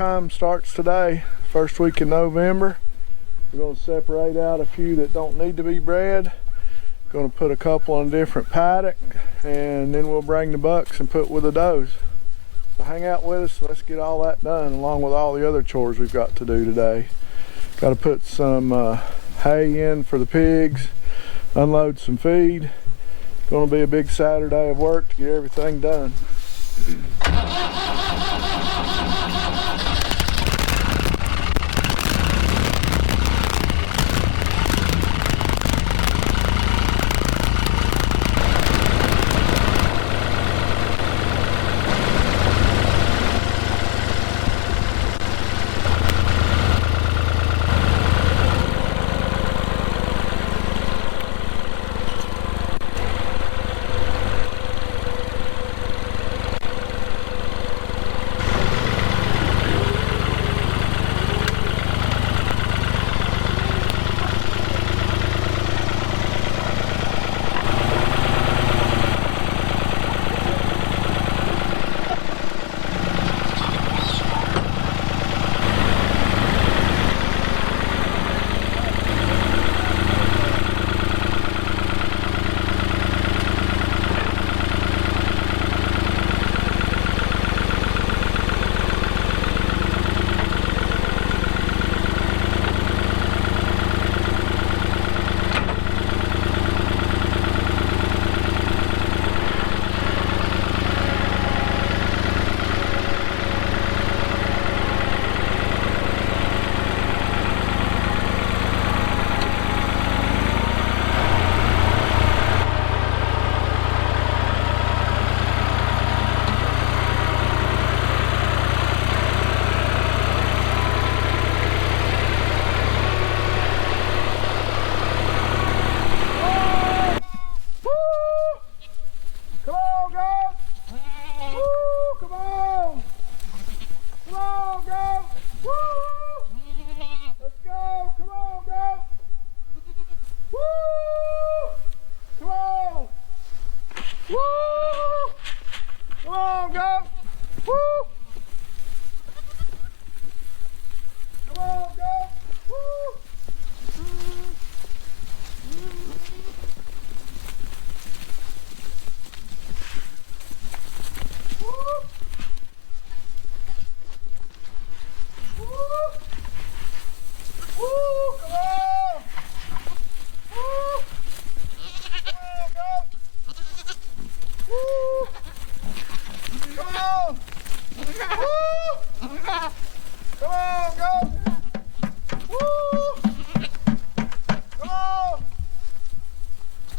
time starts today, first week in November. We're going to separate out a few that don't need to be bred. Going to put a couple on a different paddock, and then we'll bring the bucks and put with the does. So hang out with us, let's get all that done along with all the other chores we've got to do today. Got to put some hay in for the pigs, unload some feed. Going to be a big Saturday of work to get everything done.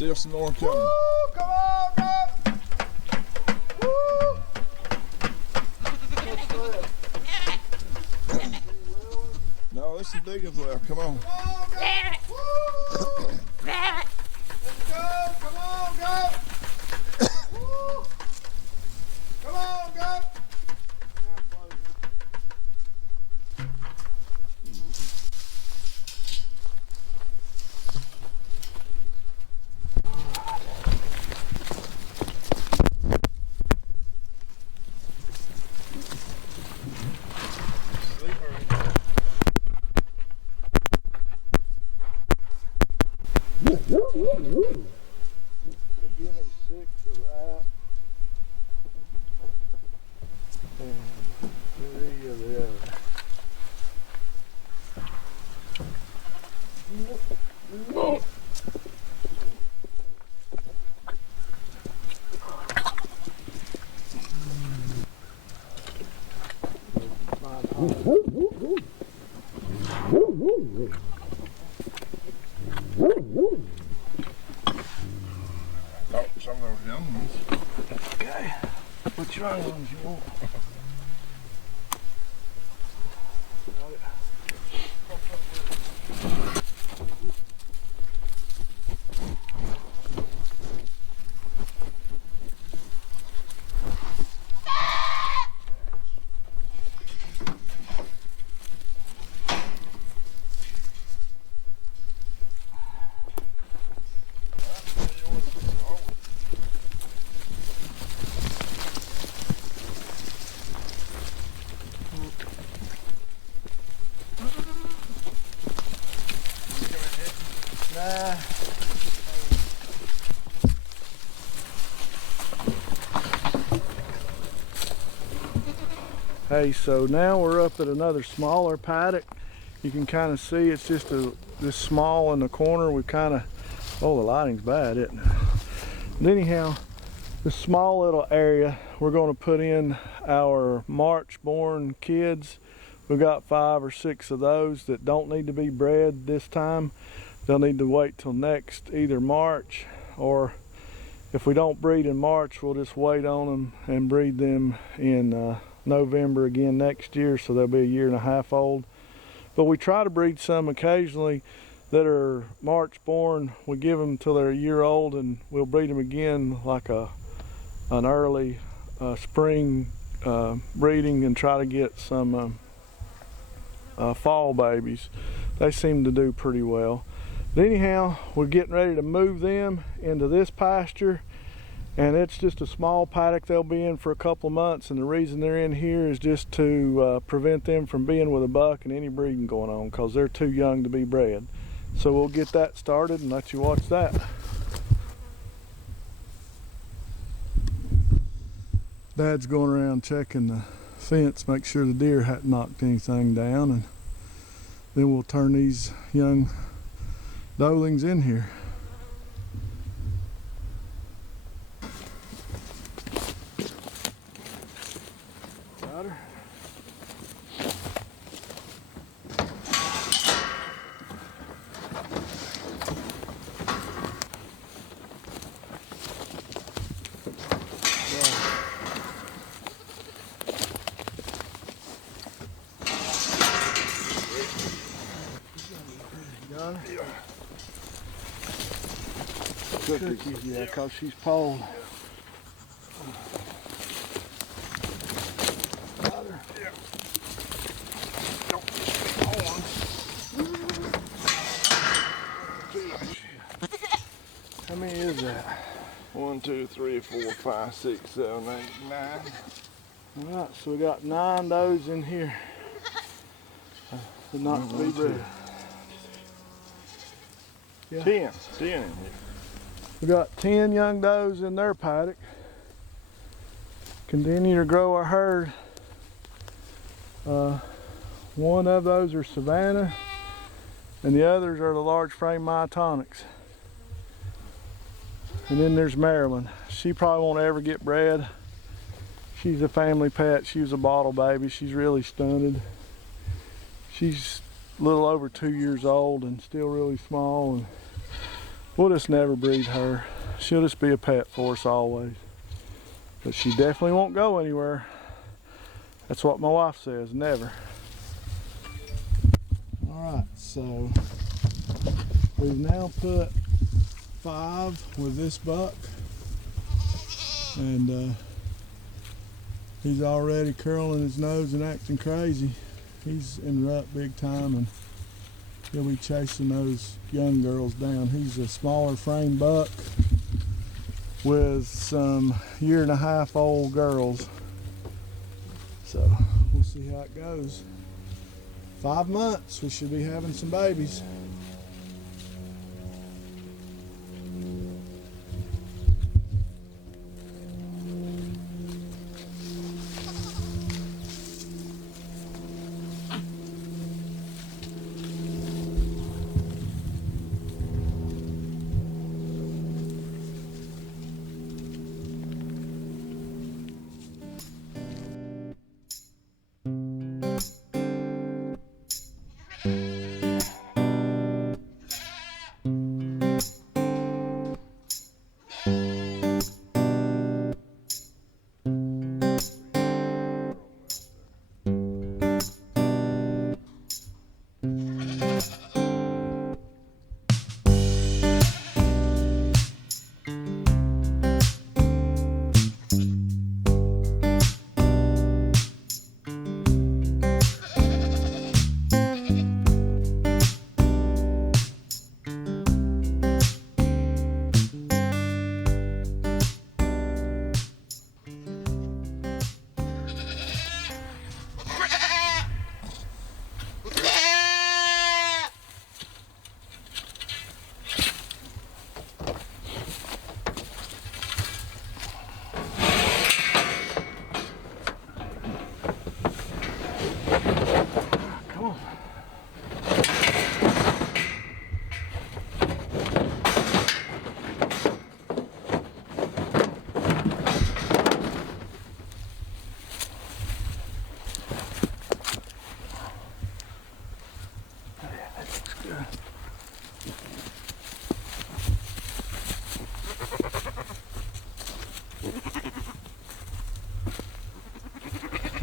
Still some more coming. Woo, come on, go! Woo! No, there's some big ones left. Come on. Come on, go! Woo! Let's go! Come on, go! Woo! Come on, go! Beginning 6 of that, and 3 of the other. Oh, some of those young ones. Okay, which young ones you want? Hey, so now we're up at another smaller paddock. You can kind of see it's just this small in the corner. We kind of, oh, the lighting's bad, isn't it? But anyhow, this small little area, we're going to put in our March born kids. We've got 5 or 6 of those that don't need to be bred this time. They'll need to wait till next either March, or if we don't breed in March, we'll just wait on them and breed them in November again next year, so they'll be a 1.5 years old. But we try to breed some occasionally that are March born. We give them till they're a year old, and we'll breed them again like an early spring breeding, and try to get some fall babies. They seem to do pretty well. But anyhow, we're getting ready to move them into this pasture, and it's just a small paddock they'll be in for a couple of months, and the reason they're in here is just to prevent them from being with a buck and any breeding going on, because they're too young to be bred. So we'll get that started and let you watch that. Dad's going around checking the fence, make sure the deer hadn't knocked anything down, and then we'll turn these young doelings in here. Got her. Got her? Yeah. Cookies, yeah, because she's polled. Got her. Yeah. How many is that? 1, 2, 3, 4, 5, 6, 7, 8, 9. All right, so we got 9 does in here. But not to be bred. Yeah. 10 in here. We got 10 young does in their paddock. Continue to grow our herd. One of those are Savannah, and the others are the large frame myotonics. And then there's Marilyn. She probably won't ever get bred. She's a family pet. She was a bottle baby. She's really stunted. She's a little over 2 years old and still really small, and we'll just never breed her. She'll just be a pet for us always. But she definitely won't go anywhere. That's what my wife says, never. All right, so we've now put 5 with this buck, and he's already curling his nose and acting crazy. He's in rut big time, and he'll be chasing those young girls down. He's a smaller frame buck with some 1.5 year old girls. So we'll see how it goes. 5 months, we should be having some babies.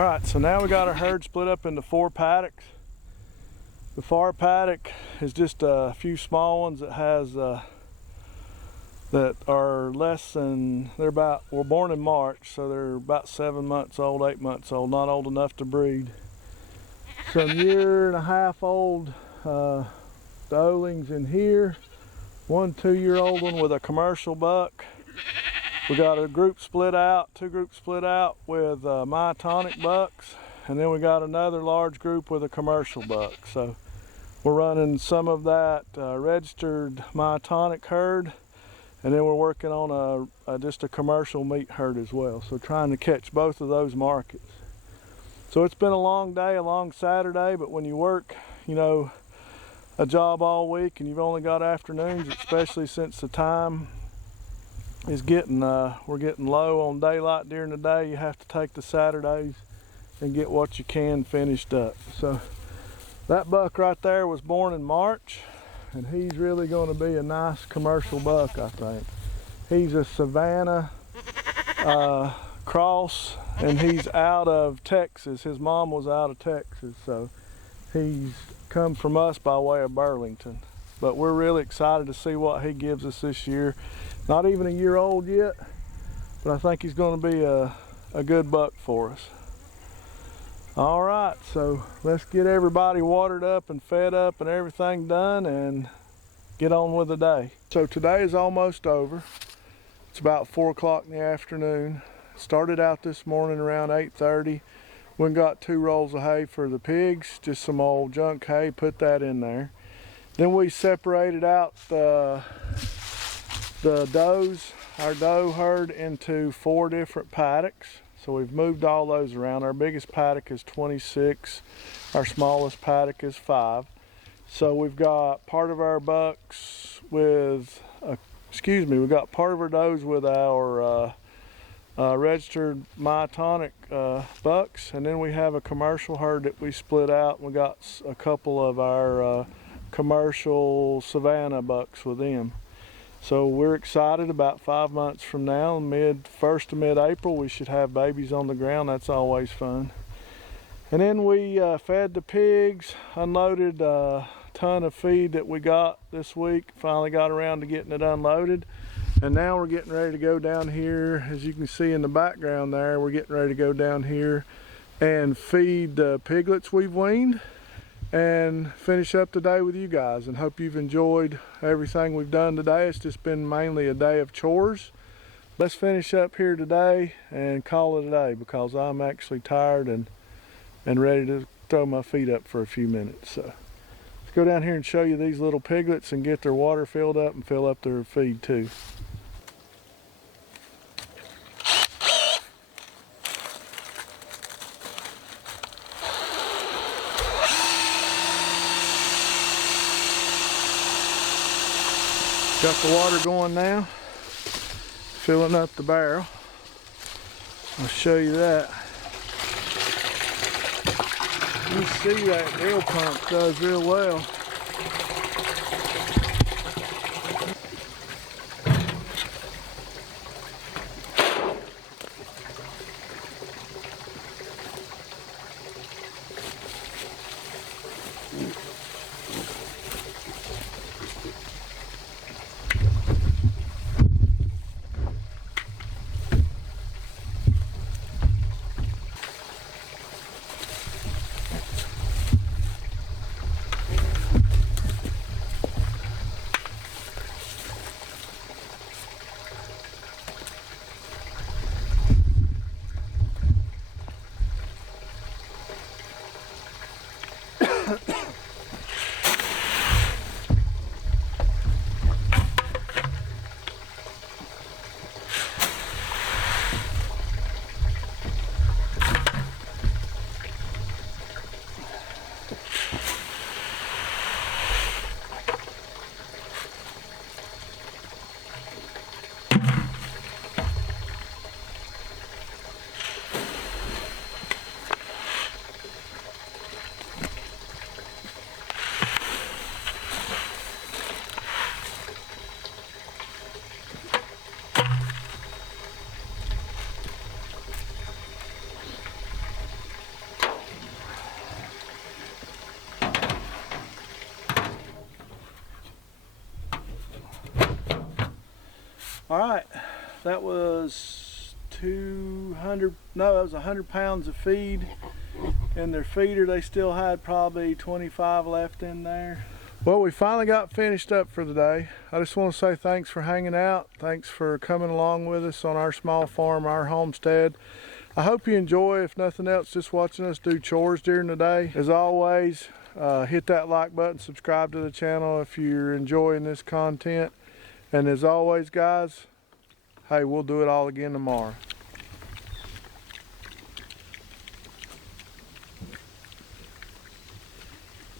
Alright, so now we got our herd split up into 4 paddocks. The far paddock is just a few small ones that has that are less than, we're born in March, so they're about 7 months old, 8 months old, not old enough to breed. Some 1.5 year old doelings in here, 1 2-year-old one with a commercial buck. We got a group split out, 2 groups split out with myotonic bucks, and then we got another large group with a commercial buck. So we're running some of that registered myotonic herd, and then we're working on just a commercial meat herd as well. So trying to catch both of those markets. So it's been a long day, a long Saturday, but when you work, you know, a job all week and you've only got afternoons, especially since the time is getting, we're getting low on daylight during the day, you have to take the Saturdays and get what you can finished up. So that buck right there was born in March, and he's really going to be a nice commercial buck, I think. He's a Savannah cross, and he's out of Texas. His mom was out of Texas, so he's come from us by way of Burlington. But we're really excited to see what he gives us this year. Not even a year old yet, but I think he's going to be a good buck for us. All right, so let's get everybody watered up and fed up and everything done and get on with the day. So today is almost over. It's about 4 o'clock in the afternoon. Started out this morning around 8:30. Went and got 2 rolls of hay for the pigs, just some old junk hay, put that in there. Then we separated out the does, our doe herd, into 4 different paddocks. So we've moved all those around. Our biggest paddock is 26. Our smallest paddock is 5. So we've got part of our bucks with, we've got part of our does with our registered myotonic bucks, and then we have a commercial herd that we split out, and we got a couple of our commercial Savannah bucks with them. So we're excited. About 5 months from now, first to mid-April, we should have babies on the ground. That's always fun. And then we fed the pigs, unloaded a ton of feed that we got this week. Finally got around to getting it unloaded. And now we're getting ready to go down here. As you can see in the background there, we're getting ready to go down here and feed the piglets we've weaned and finish up the day with you guys. And hope you've enjoyed everything we've done today. It's just been mainly a day of chores. Let's finish up here today and call it a day, because I'm actually tired and ready to throw my feet up for a few minutes. So let's go down here and show you these little piglets and get their water filled up and fill up their feed too. Got the water going now, filling up the barrel. I'll show you that. You see that drill pump does real well. All right, that was 100 pounds of feed in their feeder. They still had probably 25 left in there. Well, we finally got finished up for the day. I just want to say thanks for hanging out. Thanks for coming along with us on our small farm, our homestead. I hope you enjoy, if nothing else, just watching us do chores during the day. As always, hit that like button, subscribe to the channel if you're enjoying this content. And as always, guys, hey, we'll do it all again tomorrow.